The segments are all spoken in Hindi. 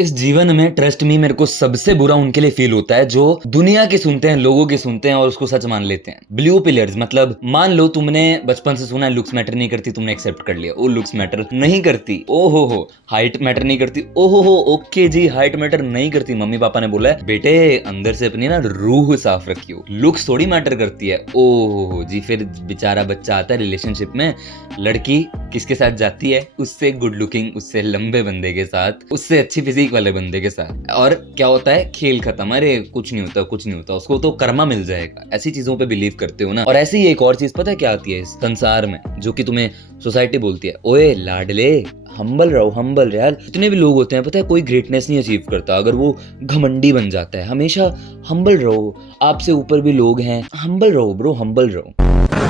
इस जीवन में ट्रस्ट मी मेरे को सबसे बुरा उनके लिए फील होता है जो दुनिया के सुनते हैं, लोगों के सुनते हैं और उसको सच मान लेते हैं। ब्लू पिलर्स मतलब मान लो तुमने बचपन से सुना है लुक्स मैटर नहीं करती, तुमने एक्सेप्ट कर लिया, ओ लुक्स मैटर नहीं करती, ओ हो हाइट मैटर नहीं करती, ओ हो ओके जी हाइट मैटर नहीं करती। मम्मी पापा ने बोला है बेटे अंदर से अपनी ना रूह साफ रखियो, लुक्स थोड़ी मैटर करती है। ओ हो जी फिर बेचारा बच्चा आता है रिलेशनशिप में, लड़की किसके साथ जाती है? उससे गुड लुकिंग, उससे लंबे बंदे के साथ, उससे अच्छी फिजिक वाले बंदे के साथ, और क्या होता है? खेल खत्म। अरे कुछ नहीं होता, कुछ नहीं होता, उसको तो कर्मा मिल जाएगा। ऐसी चीजों पे बिलीव करते हो ना। और ऐसी ही एक और चीज पता है क्या आती है इस संसार में, जो कि तुम्हें सोसाइटी बोलती है, ओए लाडले हम्बल रहो, हम्बल यार। जितने भी लोग होते हैं पता है कोई ग्रेटनेस नहीं अचीव करता अगर वो घमंडी बन जाता है। हमेशा हम्बल रहो, आपसे ऊपर भी लोग हैं, हम्बल रहो ब्रो, हम्बल रहो।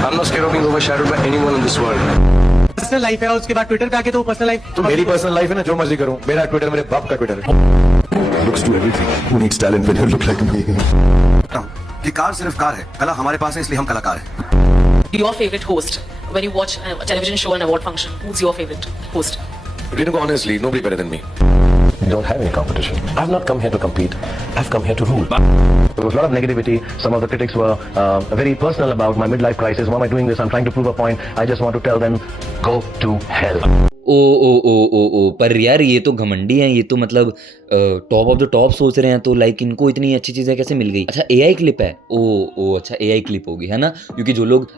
I'm not scared of being overshadowed by anyone in this world. Personal life है और उसके बाद ट्विटर पे आके तो पर्सनल लाइफ तो मेरी पर्सनल लाइफ है ना, जो मर्जी करूं। मेरा ट्विटर मेरे बाप का ट्विटर है। Looks to everything. Who needs talent when you look like me? कि कार सिर्फ कार है, कला हमारे पास है इसलिए हम कलाकार हैं। Your favorite host when you watch a television show and award function? Who's your favorite host? Reading honestly, nobody better than me. We don't have any competition. I've not come here to compete. I've come here to rule. There was a lot of negativity. Some of the critics were very personal about my midlife crisis. Why am I doing this? I'm trying to prove a point. I just want to tell them, go to hell. ओ पर यार ये तो घमंडी हैं, ये तो मतलब टॉप ऑफ द टॉप सोच रहे हैं, तो लाइक इनको इतनी अच्छी चीजें कैसे मिल गई? अच्छा एआई क्लिप है, ओ अच्छा एआई क्लिप होगी है ना, क्योंकि जो लोग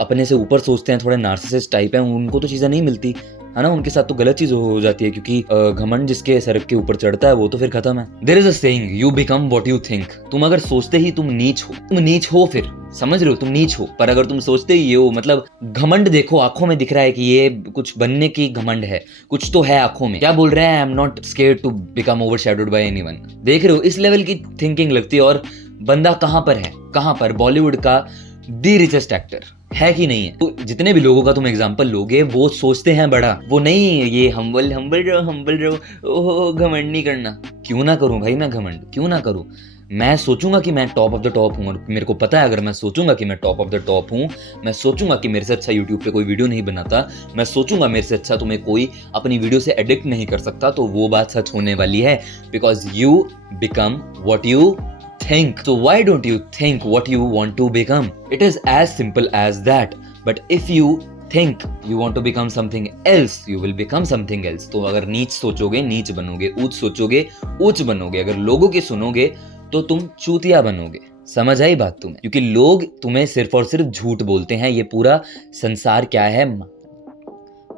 अपने से ऊपर सोचते हैं, थोड़े नार्सिसिस्ट टाइप हैं, उनको तो चीजें नहीं मिलती है ना, उनके साथ तो गलत चीज हो जाती है, क्योंकि घमंड जिसके सर के ऊपर चढ़ता है वो तो फिर खत्म है। There is a saying, you become what you think. तुम अगर सोचते ही तुम नीच हो, तुम नीच हो, फिर समझ रहे हो तुम नीच हो, पर अगर तुम सोचते ही ये हो, मतलब घमंड देखो आंखों में दिख रहा है कि ये कुछ बनने की घमंड है, कुछ तो है आंखों में। क्या बोल रहे हैं? I am not scared to become overshadowed by anyone. देख रहे हो इस लेवल की थिंकिंग लगती है। और बंदा कहां पर है, कहां पर? बॉलीवुड का दी रिचेस्ट एक्टर है कि नहीं है? तो जितने भी लोगों का तुम एग्जांपल लोगे वो सोचते हैं बड़ा, वो नहीं ये हम्बल रहो, ओहो घमंड नहीं करना। क्यों ना करूं भाई मैं घमंड, क्यों ना करूं? मैं सोचूंगा कि मैं टॉप ऑफ द टॉप हूं, और मेरे को पता है अगर मैं सोचूंगा कि मैं टॉप ऑफ द टॉप हूं, मैं सोचूंगा कि मेरे से अच्छा यूट्यूब पे कोई वीडियो नहीं बनाता, मैं सोचूंगा मेरे से अच्छा तुम्हें कोई अपनी वीडियो से एडिक्ट नहीं कर सकता, तो वो बात सच होने वाली है। Because you become what you think. So why don't you think what you want to become? It is as simple as that. But if you think you want to become something else, you will become something else. तो अगर नीच सोचोगे नीच बनोगे, ऊंच सोचोगे ऊंच बनोगे, अगर लोगों के सुनोगे तो तुम चूतिया बनोगे। समझ आई बात तुम्हें? क्योंकि लोग तुम्हें सिर्फ और सिर्फ झूठ बोलते हैं। ये पूरा संसार क्या है?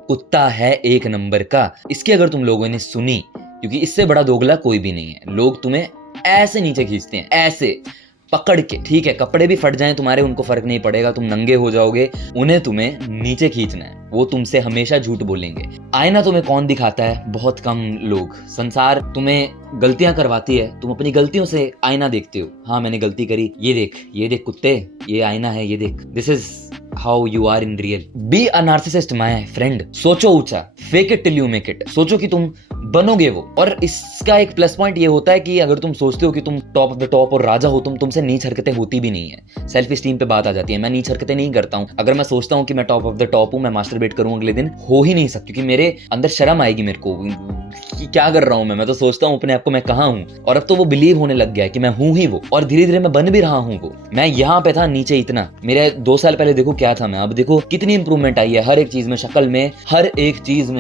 कुत्ता है एक नंबर का। इसकी अगर तुम लोगों ने सुनी, क्योंकि इससे बड़ा दोगला कोई भी नहीं है। लोग तुम्हें ऐसे नीचे खींचते हैं, ऐसे पकड़ के। ठीक है कपड़े भी फट जाएं तुम्हारे, उनको फर्क नहीं पड़ेगा, तुम नंगे हो जाओगे, उन्हें तुम्हें नीचे खींचना है। वो तुमसे हमेशा झूठ बोलेंगे। आईना तुम्हें कौन दिखाता है? बहुत कम लोग। संसार तुम्हें गलतियां करवाती है, तुम अपनी गलतियों से आईना देखते हो। हाँ मैंने गलती करी, ये देख कुत्ते, ये आईना है, ये देख। This is how you are in real. Be a narcissist my friend. सोचो ऊंचा, fake it till you make it. सोचो कि तुम बनोगे वो। और इसका एक प्लस पॉइंट ये होता है कि अगर तुम सोचते हो कि तुम टॉप ऑफ द टॉप और राजा हो, तुमसे नीच हरकतें होती भी नहीं है। सेल्फ स्टीम पे बात आ जाती है। मैं नीच हरकतें नहीं करता हूं। अगर मैं सोचता हूं कि मैं टॉप ऑफ द टॉप हूं, मैं मास्टरबेट करूं अगले दिन, हो ही नहीं सकता, क्योंकि मेरे अंदर शर्म आएगी मेरे को कि क्या कर रहा हूं मैं तो सोचता हूं अपने आप को मैं कहां हूं। और अब तो वो बिलीव होने लग गया है कि मैं हूं ही वो, और धीरे धीरे मैं बन भी रहा हूं वो। मैं यहाँ पे था, नीचे इतना। मेरे 2 साल पहले देखो क्या था मैं, अब देखो कितनी इंप्रूवमेंट आई है हर एक चीज में, शक्ल में, हर एक चीज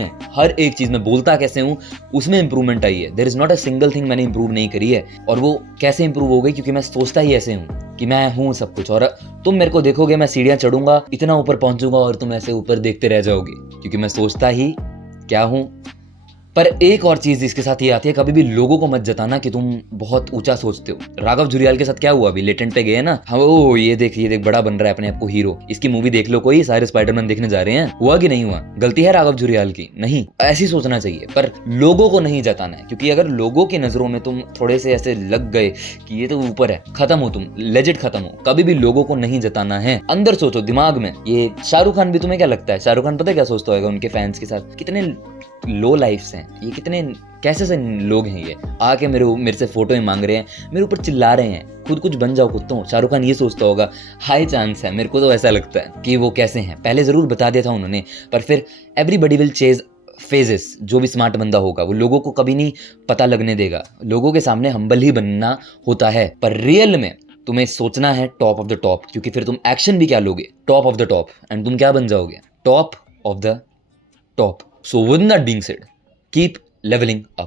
में, बोलता कैसे हूं उसमें इंप्रूवमेंट आई है। There is not a single thing मैंने इंप्रूव नहीं करी है। और वो कैसे इंप्रूव हो गई? क्योंकि मैं सोचता ही ऐसे हूं कि मैं हूं सब कुछ। और तुम मेरे को देखोगे, मैं सीढ़ियां चढ़ूंगा, इतना ऊपर पहुंचूंगा और तुम ऐसे ऊपर देखते रह जाओगे, क्योंकि मैं सोचता ही क्या हूं। पर एक और चीज इसके साथ ये आती है, कभी भी लोगों को मत जताना कि तुम बहुत ऊंचा सोचते हो। राघव जुरियाल के साथ क्या हुआ? अभी लेटेंट पे गए ना, हाँ ओ ये देख बड़ा बन रहा है अपने आप को हीरो। इसकी मूवी देख लो कोई, सारे स्पाइडरमैन देखने जा रहे हैं। हुआ कि नहीं हुआ? गलती है राघव जुरियाल की? नहीं, ऐसी सोचना चाहिए। पर लोगों को नहीं जताना है, क्योंकि अगर लोगों की नजरों में तुम थोड़े से ऐसे लग गए कि ये तो ऊपर है, खत्म हो तुम, लेजिट खत्म हो। कभी भी लोगों को नहीं जताना है। अंदर सोचो, दिमाग में। ये शाहरुख खान भी, तुम्हें क्या लगता है शाहरुख खान पता है क्या सोचता होगा उनके फैंस के साथ? कितने लो लाइफ्स हैं ये, कितने कैसे से लोग हैं ये, आके मेरे से फोटो ही मांग रहे हैं, मेरे ऊपर चिल्ला रहे हैं। खुद कुछ बन जाओ कुत्तों। शाहरुख खान ये सोचता होगा, हाई चांस है, मेरे को तो ऐसा लगता है कि वो कैसे हैं। पहले जरूर बता दिया था उन्होंने, पर फिर एवरीबडी विल चेज फेजेस, जो भी स्मार्ट बंदा होगा वो लोगों को कभी नहीं पता लगने देगा, लोगों के सामने हम्बल ही बनना होता है, पर रियल में तुम्हें सोचना है टॉप ऑफ द टॉप, क्योंकि फिर तुम एक्शन भी क्या लोगे, top of the top, and तुम क्या बन जाओगे, top of the top. So with that being said, keep levelling up.